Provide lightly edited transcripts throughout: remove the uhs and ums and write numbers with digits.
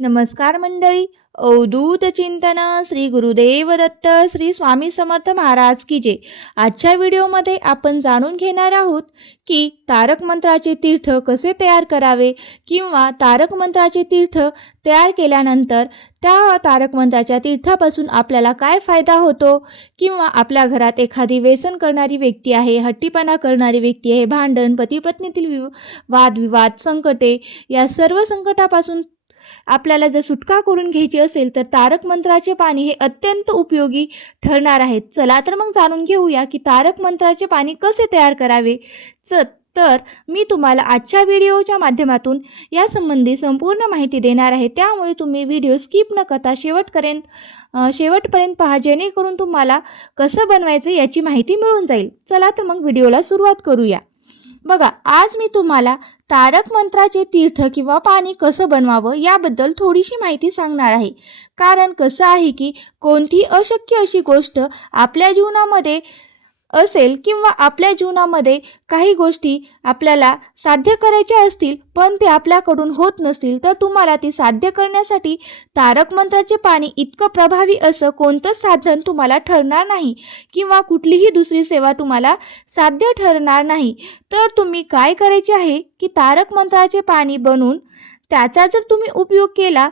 नमस्कार मंडळी. अवधूत चिंतन श्री गुरुदेव दत्त श्री स्वामी समर्थ महाराज की जय. आजच्या व्हिडिओमध्ये आपण जाणून घेणार आहोत की तारक मंत्राचे तीर्थ कसे तयार करावे किंवा तारक मंत्राचे तीर्थ तयार केल्यानंतर त्या तारक मंत्राच्या तीर्थापासून आपल्याला काय फायदा होतो किंवा आपल्या घरात एखादी व्यसन करणारी व्यक्ती आहे, हट्टीपणा करणारी व्यक्ती आहे, भांडण, पती पत्नीतील वादविवाद, संकटे, या सर्व संकटापासून आपल्याला जर सुटका करून घ्यायची असेल तर तारक मंत्राचे पाणी हे अत्यंत उपयोगी ठरणार आहे. चला तर मग जाणून घेऊया की तारक मंत्राचे पाणी कसे तयार करावे. तर मी तुम्हाला आजच्या व्हिडिओच्या माध्यमातून यासंबंधी संपूर्ण माहिती देणार आहे, त्यामुळे तुम्ही व्हिडिओ स्किप न करता शेवटपर्यंत पहा, जेणेकरून तुम्हाला कसं बनवायचं याची माहिती मिळून जाईल. चला तर मग व्हिडिओला सुरुवात करूया. बघा, आज मी तुम्हाला तारक मंत्राचे तीर्थ किंवा पाणी कसं बनवावं याबद्दल थोडीशी माहिती सांगणार आहे. कारण कसं आहे की कोणती अशक्य अशी गोष्ट आपल्या जीवनामध्ये असेल किंवा आपल्या जीवनामध्ये काही गोष्टी आपल्याला साध्य करायच्या असतील पण ते आपल्याकडून होत नसतील, तर तुम्हाला ती साध्य करण्यासाठी तारक मंत्राचे पाणी इतकं प्रभावी असं कोणतंच साधन तुम्हाला ठरणार नाही किंवा कुठलीही दुसरी सेवा तुम्हाला साध्य ठरणार नाही. तर तुम्ही काय करायचे आहे की तारक मंत्राचे पाणी बनवून त्याचा जर तुम्ही उपयोग केला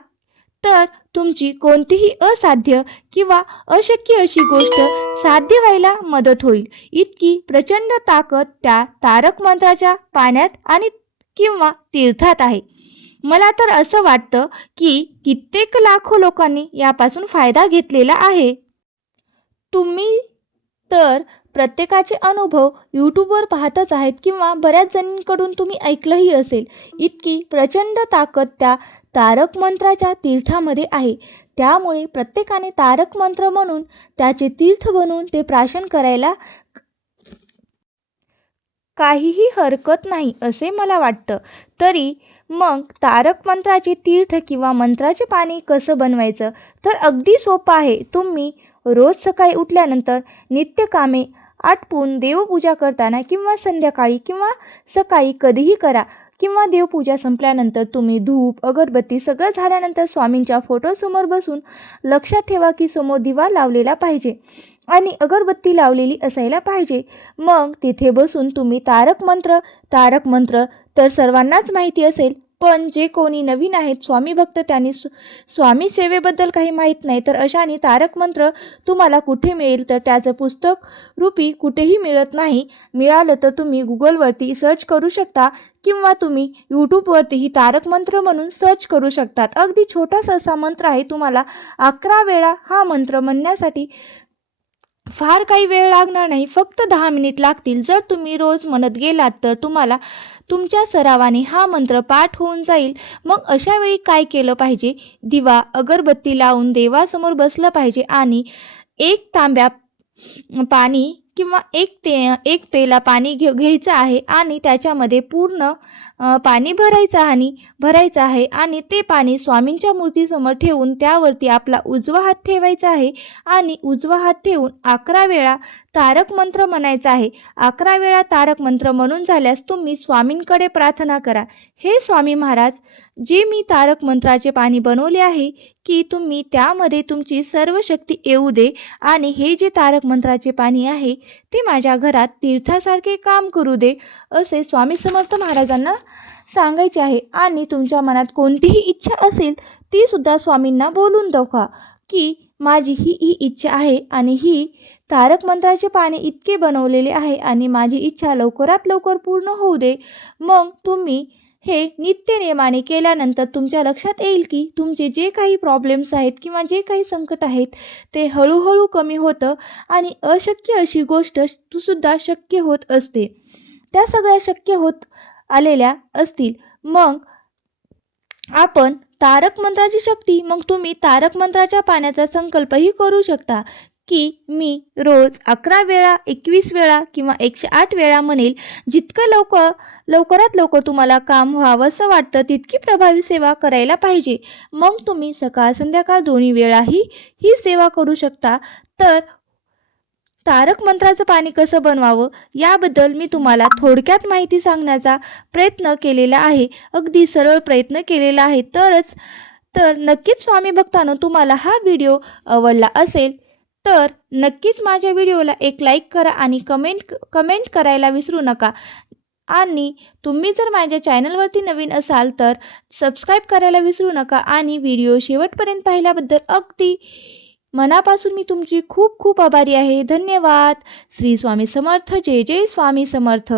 तर तुमची कोणतीही असाध्य किंवा अशक्य अशी गोष्ट साध्य व्हायला मदत होईल. इतकी प्रचंड ताकद त्या तारक मंत्राच्या पाण्यात आणि किंवा तीर्थात आहे. मला तर असं वाटतं की कित्येक लाखो लोकांनी यापासून फायदा घेतलेला आहे. तुम्ही तर प्रत्येकाचे अनुभव यूट्यूबवर पाहतच आहेत किंवा बऱ्याच जणींकडून तुम्ही ऐकलंही असेल. इतकी प्रचंड ताकद त्या तारक मंत्राच्या तीर्थामध्ये आहे. त्यामुळे प्रत्येकाने तारक मंत्र म्हणून त्याचे तीर्थ बनवून ते प्राशन करायला काहीही हरकत नाही असे मला वाटतं. तरी मग तारक मंत्राचे तीर्थ किंवा मंत्राचे पाणी कसं बनवायचं, तर अगदी सोपं आहे. तुम्ही रोज सकाळी उठल्यानंतर नित्यकामे आटपून देवपूजा करताना किंवा संध्याकाळी किंवा सकाळी कधीही करा किंवा देवपूजा संपल्यानंतर तुम्ही धूप अगरबत्ती सगळं झाल्यानंतर स्वामींच्या फोटोसमोर बसून लक्षात ठेवा की समोर दिवा लावलेला पाहिजे आणि अगरबत्ती लावलेली असायला पाहिजे. मग तिथे बसून तुम्ही तारक मंत्र तर सर्वांनाच माहिती असेल, पण जे कोणी नवीन आहेत स्वामी भक्त त्यांनी स्वामी सेवेबद्दल काही माहीत नाही, तर अशाने तारक मंत्र तुम्हाला कुठे मिळेल तर त्याचं पुस्तक रूपी कुठेही मिळत नाही. मिळालं तर तुम्ही गुगलवरती सर्च करू शकता किंवा तुम्ही यूट्यूबवरतीही तारक मंत्र म्हणून सर्च करू शकतात. अगदी छोटासा असा मंत्र आहे. तुम्हाला 11 वेळा हा मंत्र म्हणण्यासाठी फार काही वेळ लागणार नाही, फक्त 10 मिनिट लागतील. जर तुम्ही रोज म्हणत गेलात तर तुम्हाला तुमच्या सरावाने हा मंत्र पाठ होऊन जाईल. मग अशा वेळी काय केलं पाहिजे, दिवा अगरबत्ती लावून देवासमोर बसलं पाहिजे आणि एक तांब्या पाणी किंवा एक पेला पाणी घ्यायचं आहे आणि त्याच्यामध्ये पूर्ण पाणी भरायचं आहे आणि ते पाणी स्वामींच्या मूर्तीसमोर ठेवून त्यावरती आपला उजवा हात ठेवायचा आहे आणि उजवा हात ठेवून 11 वेळा तारक मंत्र म्हणायचा आहे. 11 वेळा तारक मंत्र म्हणून झाल्यास तुम्ही स्वामींकडे प्रार्थना करा, हे स्वामी महाराज, जे मी तारक मंत्राचे पाणी बनवले आहे की तुम्ही त्यामध्ये तुमची सर्व शक्ती येऊ दे आणि हे जे तारक मंत्राचे पाणी आहे ते माझ्या घरात तीर्थासारखे काम करू दे, असे स्वामी समर्थ महाराजांना सांगायचे आहे. आणि तुमच्या मनात कोणतीही इच्छा असेल ती सुद्धा स्वामींना बोलून दाखवा की माझी ही इच्छा आहे आणि ही तारक मंत्राचे पाणी इतके बनवलेले आहे आणि माझी इच्छा लवकरात लवकर पूर्ण होऊ दे. मग तुम्ही हे नित्यनेमाने केल्यानंतर तुमच्या लक्षात येईल की तुमचे जे काही प्रॉब्लेम्स आहेत किंवा जे काही संकट आहेत ते हळूहळू कमी होतं आणि अशक्य अशी गोष्ट सुद्धा शक्य होत असते. त्या सगळ्या शक्य होत आलेल्या असतील. मग आपण तारक मंत्राची शक्ती, मग तुम्ही तारक मंत्राच्या पाण्याचा संकल्पही करू शकता की मी रोज 11 वेळा 21 वेळा किंवा 108 वेळा म्हणेल. जितकं लवकरात लवकर तुम्हाला काम व्हावं असं वाटतं तितकी प्रभावी सेवा करायला पाहिजे. मग तुम्ही सकाळ संध्याकाळ दोन्ही वेळाही ही सेवा करू शकता. तर तारक मंत्राचं पाणी कसं बनवावं याबद्दल मी तुम्हाला थोडक्यात माहिती सांगण्याचा प्रयत्न केलेला आहे. अगदी सरळ प्रयत्न केलेला आहे, तरच तर नक्कीच स्वामी भक्तांनो, तुम्हाला हा व्हिडिओ आवडला असेल तर नक्कीच माझ्या व्हिडिओला एक लाईक करा आणि कमेंट करायला विसरू नका. आणि तुम्ही जर माझ्या चॅनलवरती नवीन असाल तर सबस्क्राईब करायला विसरू नका. आणि व्हिडिओ शेवटपर्यंत पाहिल्याबद्दल अगदी मनापासून मी तुमची खूप खूप आभारी आहे. धन्यवाद. श्री स्वामी समर्थ. जय जय स्वामी समर्थ.